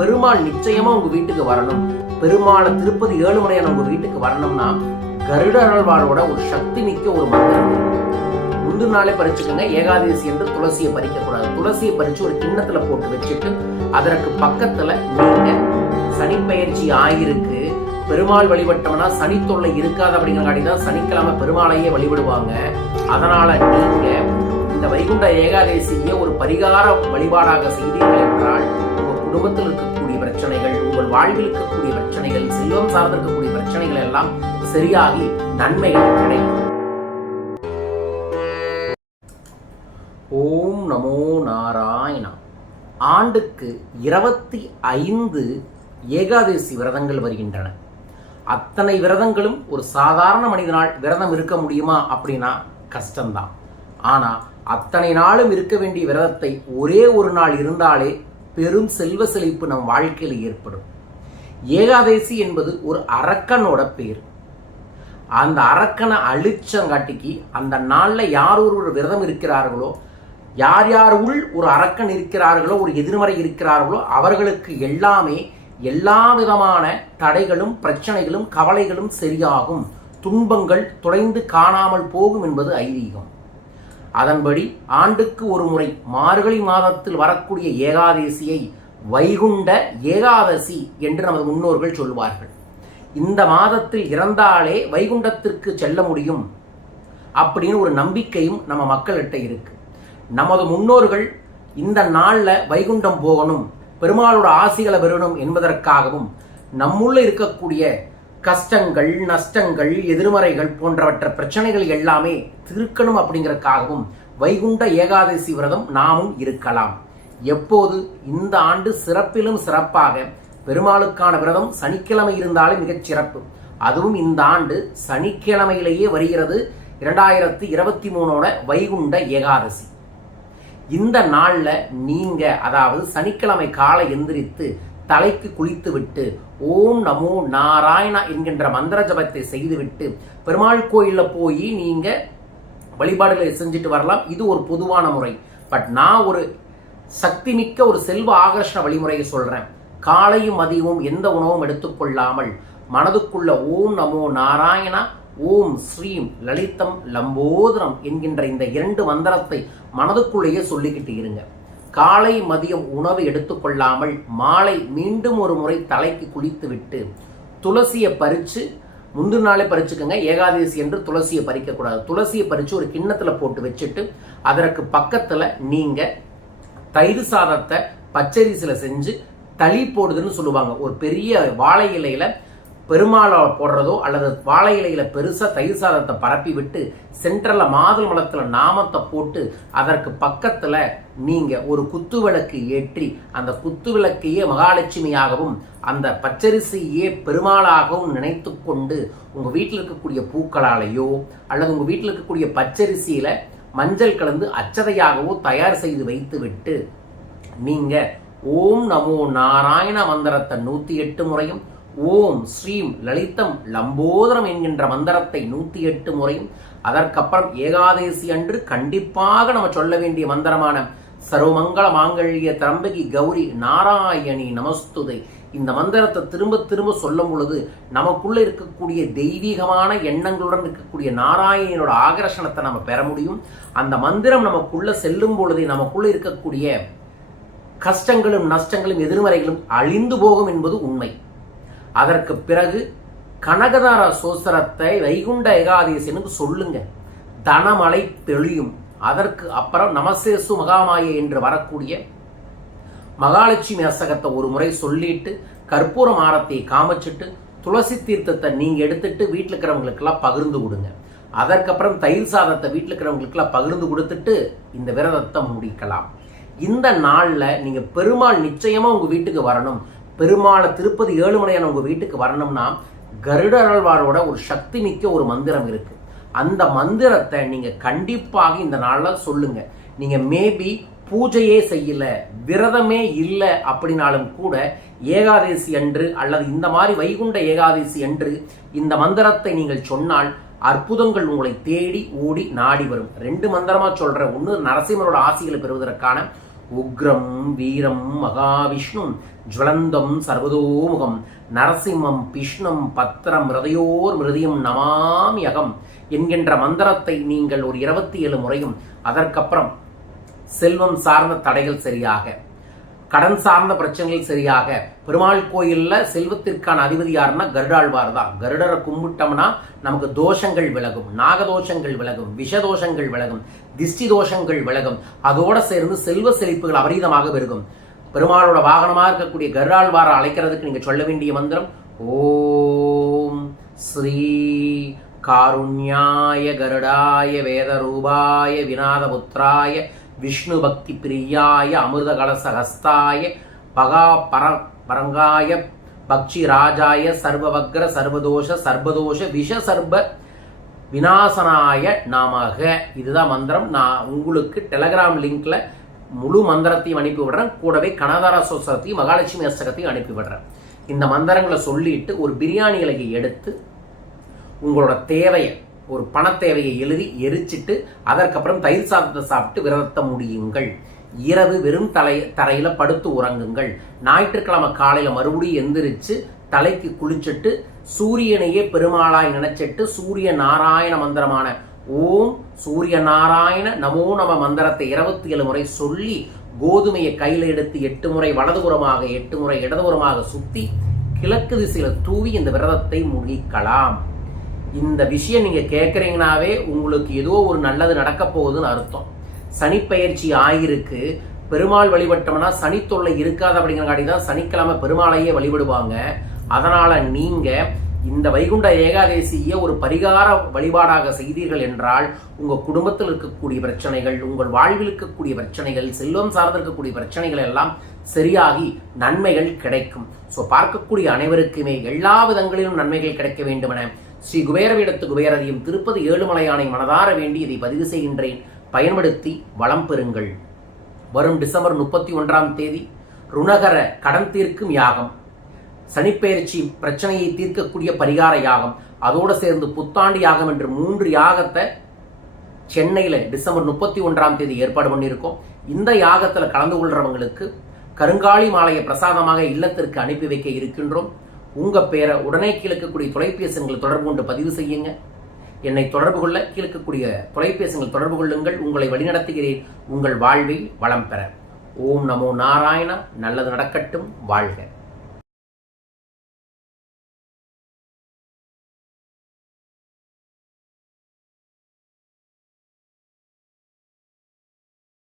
பெருமாள் நிச்சயமா உங்க வீட்டுக்கு வரணும். பெருமாளை திருப்பதி ஏழுமலையான உங்க வீட்டுக்கு வரணும்னா கருட அருள்வாளோட ஒரு சக்தி மிக்க ஒரு மந்திரம். இருக்கு. முந்தின நாளே பறிச்சுக்கோங்க ஏகாதசி என்று துளசியை பறிக்க கூடாது துளசியை பறிச்சு ஒரு கிண்ணத்துல போட்டு வச்சுட்டு அதற்கு பக்கத்துல நீங்க சனிப்பெயர்ச்சி ஆயிருக்கு. பெருமாள் வழிபட்டோம்னா சனி தொல்லை இருக்காது அப்படிங்கிறக்காடி தான் சனிக்கிழமை பெருமாளையே வழிபடுவாங்க. அதனால நீங்க இந்த வைகுண்ட ஏகாதசியை ஒரு பரிகார வழிபாடாக செய்தீர்கள் என்றால் குடும்பத்தில் இருக்கக்கூடிய பிரச்சனைகள் உங்கள் வாழ்வில் இருக்கக்கூடிய பிரச்சனைகள் செல்வம் சார்ந்து இருக்கக்கூடிய பிரச்சனைகள் எல்லாம் சரியாகி நன்மைகள் கிடைக்கும். ஓம் நமோ நாராயணா. ஆண்டுக்கு இருபத்தி ஐந்து ஏகாதசி விரதங்கள் வருகின்றன. அத்தனை விரதங்களும் ஒரு சாதாரண மனிதனால் விரதம் இருக்க முடியுமா அப்படின்னா கஷ்டம்தான். ஆனா அத்தனை நாளும் இருக்க வேண்டிய விரதத்தை ஒரே ஒரு நாள் இருந்தாலே பெரும் செல்வ செழிப்பு நம் வாழ்க்கையில் ஏற்படும். ஏகாதசி என்பது ஒரு அரக்கனோட பேர். அந்த அரக்கனை அழிச்சங்காட்டிக்கு அந்த நாளில் யார் ஒருவர் விரதம் இருக்கிறார்களோ யார் யார் உள் ஒரு அரக்கன் இருக்கிறார்களோ ஒரு எதிர்மறை இருக்கிறார்களோ அவர்களுக்கு எல்லாமே எல்லா விதமான தடைகளும் பிரச்சனைகளும் கவலைகளும் சரியாகும். துன்பங்கள் தொலைந்து காணாமல் போகும் என்பது ஐதீகம். அதன்படி ஆண்டுக்கு ஒரு முறை மார்கழி மாதத்தில் வரக்கூடிய ஏகாதசியை வைகுண்ட ஏகாதசி என்று நமது முன்னோர்கள் சொல்வார்கள். இந்த மாதத்தில் இறந்தாலே வைகுண்டத்திற்கு செல்ல முடியும் அப்படின்னு ஒரு நம்பிக்கையும் நம்ம மக்கள்கிட்ட இருக்கு. நமது முன்னோர்கள் இந்த நாளில் வைகுண்டம் போகணும் பெருமாளோட ஆசிகளை பெறணும் என்பதற்காகவும் நம்முள்ள இருக்கக்கூடிய கஷ்டங்கள் நஷ்டங்கள் எதிர்மறைகள் போன்றவற்ற பிரச்சனைகள் எல்லாமே தீர்க்கணும் அப்படிங்கிறதுக்காகவும் வைகுண்ட ஏகாதசி விரதம் நாமும் இருக்கலாம். எப்போது? இந்த ஆண்டு சிறப்பிலும் சிறப்பாக பெருமாளுக்கான விரதம் சனிக்கிழமை இருந்தாலே மிகச் சிறப்பு. அதுவும் இந்த ஆண்டு சனிக்கிழமையிலேயே வருகிறது இரண்டாயிரத்தி இருபத்தி மூணோட வைகுண்ட ஏகாதசி. இந்த நாள்ல நீங்க அதாவது சனிக்கிழமை காலை எந்திரித்து தலைக்கு குளித்துவிட்டு ஓம் நமோ நாராயணா என்கின்ற மந்திர ஜபத்தை செய்துவிட்டு பெருமாள் கோயிலில் போய் நீங்கள் வழிபாடுகளை செஞ்சுட்டு வரலாம். இது ஒரு பொதுவான முறை. பட் நான் ஒரு சக்தி மிக்க ஒரு செல்வ ஆகர்ஷண வழிமுறையை சொல்கிறேன் காலையும் மதியமும் எந்த உணவும் எடுத்துக்கொள்ளாமல் மனதுக்குள்ள ஓம் நமோ நாராயணா ஓம் ஸ்ரீம் லலிதம் லம்போதரம் என்கின்ற இந்த இரண்டு மந்திரத்தை மனதுக்குள்ளேயே சொல்லிக்கிட்டு இருங்க. காலை மதியம் உணவு எடுத்துக்கொள்ளாமல் மாலை மீண்டும் ஒரு முறை தலைக்கு குளித்துவிட்டு துளசியை பறித்து முந்தின நாளே பறிச்சுக்கோங்க ஏகாதசி என்று துளசியை பறிக்கக்கூடாது துளசியை பறித்து ஒரு கிண்ணத்தில் போட்டு வச்சுட்டு அதற்கு பக்கத்தில் நீங்கள் தயிர் சாதத்தை பச்சரிசில் செஞ்சு தளி போடுதுன்னு சொல்லுவாங்க. ஒரு பெரிய வாழை இலையில் பெருமாளை போடுறதோ அல்லது வாழை இலையில பெருசாக தயிர் சாதத்தை பரப்பி விட்டு சென்ட்ரல்ல மாதுளை நாமத்தை போட்டு அதற்கு பக்கத்தில் நீங்கள் ஒரு குத்து விளக்கு ஏற்றி அந்த குத்து விளக்கையே மகாலட்சுமியாகவும் அந்த பச்சரிசியே பெருமாளாகவும் நினைத்து கொண்டு உங்கள் வீட்டில் இருக்கக்கூடிய பூக்களாலேயோ அல்லது உங்கள் வீட்டில் இருக்கக்கூடிய பச்சரிசியில் மஞ்சள் கலந்து அச்சதையாகவோ தயார் செய்து வைத்துவிட்டு நீங்கள் ஓம் நமோ நாராயண மந்திரத்தை நூற்றி எட்டு முறையும் ஓம் ஸ்ரீம் லலிதம் லம்போதரம் என்கின்ற மந்திரத்தை நூற்றி எட்டு முறையும் அதற்கப்புறம் ஏகாதசி அன்று கண்டிப்பாக நம்ம சொல்ல வேண்டிய மந்திரமான சர்வமங்கள மாங்கல்ய திரம்பகி கௌரி நாராயணி நமஸ்துதை. இந்த மந்திரத்தை திரும்ப திரும்ப சொல்லும் பொழுது நமக்குள்ள இருக்கக்கூடிய தெய்வீகமான எண்ணங்களுடன் இருக்கக்கூடிய நாராயணனோட ஆகர்ஷணத்தை நம்ம பெற முடியும். அந்த மந்திரம் நமக்குள்ள செல்லும் பொழுதே நமக்குள்ள இருக்கக்கூடிய கஷ்டங்களும் நஷ்டங்களும் எதிர்மறைகளும் அழிந்து போகும் என்பது உண்மை. அதற்கு பிறகு கனகதார சோசரத்தை வைகுண்ட ஏகாதசின்னு சொல்லுங்க. தனமலை தெளியும் அதற்கு அப்புறம் நமசேசு மகாமாயை என்று வரக்கூடிய மகாலட்சுமி அசகத்தை ஒரு முறை சொல்லிட்டு கற்பூர மாரத்தை காமிச்சிட்டு துளசி தீர்த்தத்தை நீங்கள் எடுத்துட்டு வீட்டில் இருக்கிறவங்களுக்கெல்லாம் பகிர்ந்து கொடுங்க. அதற்கப்புறம் தயிர் சாதத்தை வீட்டில் இருக்கிறவங்களுக்கெல்லாம் பகிர்ந்து கொடுத்துட்டு இந்த விரதத்தை முடிக்கலாம். இந்த நாளில் நீங்கள் பெருமாள் நிச்சயமாக உங்கள் வீட்டுக்கு வரணும். பெருமாளை திருப்பதி ஏழுமலையான உங்கள் வீட்டுக்கு வரணும்னா கருட அருள்வாரோட ஒரு சக்தி மிக்க ஒரு மந்திரம் இருக்குது அந்த மந்திரத்தை நீங்கள் கண்டிப்பாக இந்த நாளில் சொல்லுங்க. நீங்கள் மேபி பூஜையே செய்யல விரதமே இல்லை அப்படின்னாலும் கூட ஏகாதசி அன்று அல்லது இந்த மாதிரி வைகுண்ட ஏகாதசி அன்று இந்த மந்திரத்தை நீங்கள் சொன்னால் அற்புதங்கள் உங்களை தேடி ஓடி நாடி வரும். ரெண்டு மந்திரமா சொல்ற ஒன்று நரசிம்மரோட ஆசிகளை பெறுவதற்கான உக்ரம் வீரம் மகாவிஷ்ணும் ஜுவலந்தம் சர்வதோமுகம் நரசிம்மம் பிஷ்ணம் பத்திரம் மிருதையோர் மிருதியும் நமாமியகம் என்கின்ற மந்திரத்தை நீங்கள் ஒரு இருபத்தி ஏழு முறையும் அதற்கப்புறம் செல்வம் சார்ந்த தடைகள் சரியாக கடன் சார்ந்த பிரச்சனைகள் சரியாக. பெருமாள் கோயில்ல செல்வத்திற்கான அதிபதி யாருன்னா கருடாழ்வார் தான். கருடரை கும்பிட்டோம்னா நமக்கு தோஷங்கள் விலகும். நாகதோஷங்கள் விலகும். விஷதோஷங்கள் விலகும். திஷ்டி தோஷங்கள் விலகும். அதோட சேர்ந்து செல்வ செழிப்புகள் அபரீதமாக பெருகும். பெருமாளோட வாகனமாக இருக்கக்கூடிய கருடாழ்வாரை அழைக்கிறதுக்கு நீங்க சொல்ல வேண்டிய மந்திரம் ஓம் ஸ்ரீ காருண்யாய கருடாய வேதரூபாய விநாதபுத்திராய விஷ்ணு பக்தி பிரியாய அமிர்த கலசஹஸ்தாய பகா பர பரங்காய பக்ஷி ராஜாய சர்வவக்ர சர்வதோஷ சர்வதோஷ விஷ சர்ப விநாசனாய நாமாக. இதுதான் மந்திரம். நான் உங்களுக்கு டெலகிராம் லிங்க்ல முழு மந்திரத்தையும் அனுப்பி விடுறேன். கூடவே கனதாரசோசரத்தையும் மகாலட்சுமி அஷ்டகத்தையும் அனுப்பி விடுறேன். இந்த மந்திரங்களை சொல்லிட்டு ஒரு பிரியாணி இலையை எடுத்து உங்களோட தேவையை ஒரு பணத்தேவையை எழுதி எரிச்சிட்டு அதற்கப்புறம் தயிர் சாதத்தை சாப்பிட்டு விரதத்தை முடியுங்கள். இரவு வெறும் தலை தரையில் படுத்து உறங்குங்கள். ஞாயிற்றுக்கிழமை காலையில் மறுபடியும் எந்திரிச்சு தலைக்கு குளிச்சுட்டு சூரியனையே பெருமாளாய் நினைச்சிட்டு சூரிய நாராயண மந்திரமான ஓம் சூரிய நாராயண நமோ நம மந்திரத்தை இருபத்தி ஏழு முறை சொல்லி கோதுமையை கையில் எடுத்து எட்டு முறை வலதுபுறமாக எட்டு முறை இடதுபுறமாக சுத்தி கிழக்கு திசையில தூவி இந்த விரதத்தை முடிக்கலாம். இந்த விஷயம் நீங்கள் கேட்குறீங்கனாவே உங்களுக்கு ஏதோ ஒரு நல்லது நடக்க போகுதுன்னு அர்த்தம். சனிப்பெயர்ச்சி ஆயிருக்கு. பெருமாள் வழிபட்டோம்னா சனி தொல்லை இருக்காது அப்படிங்கிறங்காட்டி தான் சனிக்கிழமை பெருமாளையே வழிபடுவாங்க. அதனால் நீங்கள் இந்த வைகுண்ட ஏகாதேசியை ஒரு பரிகார வழிபாடாக செய்தீர்கள் என்றால் உங்கள் குடும்பத்தில் இருக்கக்கூடிய பிரச்சனைகள் உங்கள் வாழ்வில் இருக்கக்கூடிய பிரச்சனைகள் செல்வம் சார்ந்து இருக்கக்கூடிய பிரச்சனைகள் எல்லாம் சரியாகி நன்மைகள் கிடைக்கும். ஸோ பார்க்கக்கூடிய அனைவருக்குமே எல்லா விதங்களிலும் நன்மைகள் கிடைக்க வேண்டுமென ஸ்ரீ குபேரவீடத்து குபேரதியும் திருப்பதி ஏழுமலையானை மனதார வேண்டி இதை பதிவு செய்கின்றேன். பயன்படுத்தி வளம் பெறுங்கள். வரும் டிசம்பர் முப்பத்தி ஒன்றாம் தேதி ருணகர கடன் தீர்க்கும் யாகம். சனிப்பெயர்ச்சி பிரச்சனையை தீர்க்கக்கூடிய பரிகார யாகம். அதோடு சேர்ந்து புத்தாண்டு யாகம் என்று மூன்று யாகத்தை சென்னையில் டிசம்பர் முப்பத்தி ஒன்றாம் தேதி ஏற்பாடு பண்ணியிருக்கோம். இந்த யாகத்தில் கலந்து கொள்றவங்களுக்கு கருங்காலி மாலையை பிரசாதமாக இல்லத்திற்கு அனுப்பி வைக்க இருக்கின்றோம். உங்கள் பேரை உடனே கீழக்கக்கூடிய தொலைபேசிகளை தொடர்பு கொண்டு பதிவு செய்யுங்க. என்னை தொடர்பு கொள்ள கீழக்கக்கூடிய தொலைபேசிகள் தொடர்பு கொள்ளுங்கள். உங்களை வழிநடத்துகிறேன். உங்கள் வாழ்வை வளம் பெற. ஓம் நமோ நாராயணா. நல்லது நடக்கட்டும். வாழ்க.